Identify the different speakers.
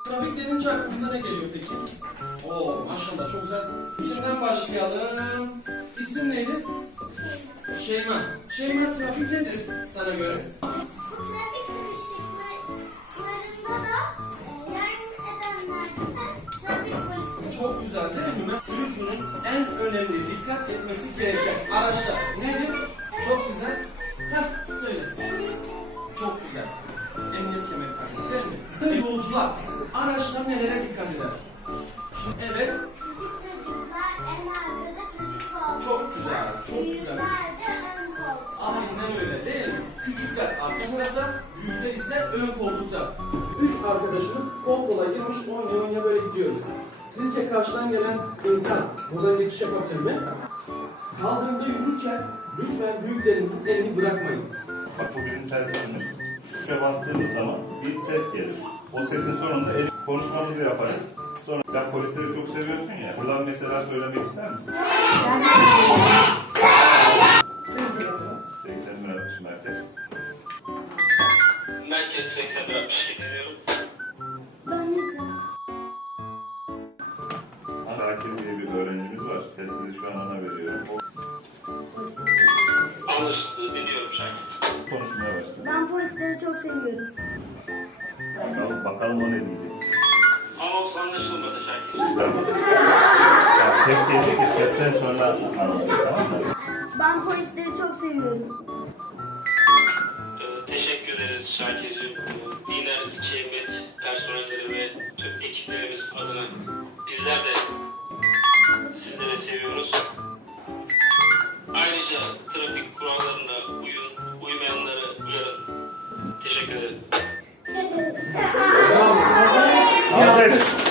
Speaker 1: Trafik denince aklınıza ne geliyor peki? Oo maşallah çok güzel. İsimden başlayalım. İsim neydi? Şeyma. Şeyma, trafik nedir sana göre?
Speaker 2: Bu trafik sıkışıklıklarında da yardım edenlerde de trafik polisi.
Speaker 1: Çok güzel değil mi? Sürücünün en önemli dikkat etmesi gereken araçlar nedir? Çok güzel. Heh, söyle. Çok güzel. Emniyet kemeri takmak değil mi? Yolcular, araçlar nelere dikkat eder? Evet.
Speaker 2: Küçük çocuklar en arkada çocuk koltuğunda.
Speaker 1: Çok güzel, çok güzel.
Speaker 2: Büyükler de ön koltukta.
Speaker 1: Aynen öyle değil mi? Küçükler arka tarafta, büyükler ise ön koltukta. 3 arkadaşımız kol kola girmiş, oynaya oynaya böyle gidiyoruz. Sizce karşıdan gelen insan buradan geçiş yapabilir mi? Kaldırımda yürürken lütfen büyüklerinizin elini bırakmayın.
Speaker 3: Bak bu bizim telsizimiz. Tuşa bastığımız zaman bir ses gelir. O sesin sonunda konuşmamızı yaparız. Sonra sen polisleri çok seviyorsun ya. Buradan mesela söylemek ister misin? 80 merkez.
Speaker 4: Merkez 80 dinliyorum.
Speaker 2: Ben yedim.
Speaker 3: Şakir diye bir öğrencimiz var. Telsizi şu an ona veriyorum.
Speaker 4: Anlaşıldı, dinliyorum Şakir.
Speaker 3: Konuşmaya başladı.
Speaker 2: Ben polisleri çok seviyorum.
Speaker 3: Bakalım o ne diyecek.
Speaker 4: Anons anlaşılmadı Şakir.
Speaker 3: Ya ses gelecek ya sesten sonra anlatacak, tamam mı?
Speaker 2: Ben polisleri çok seviyorum.
Speaker 4: Teşekkür ederiz Şakir'cim. Diner İçi Emniyet personelleri ve tüm ekiplerimiz adına bizler de sizleri seviyoruz. Ayrıca trafik kurallarına uymayanları uyarın. Teşekkür ederim.
Speaker 3: Kardeş!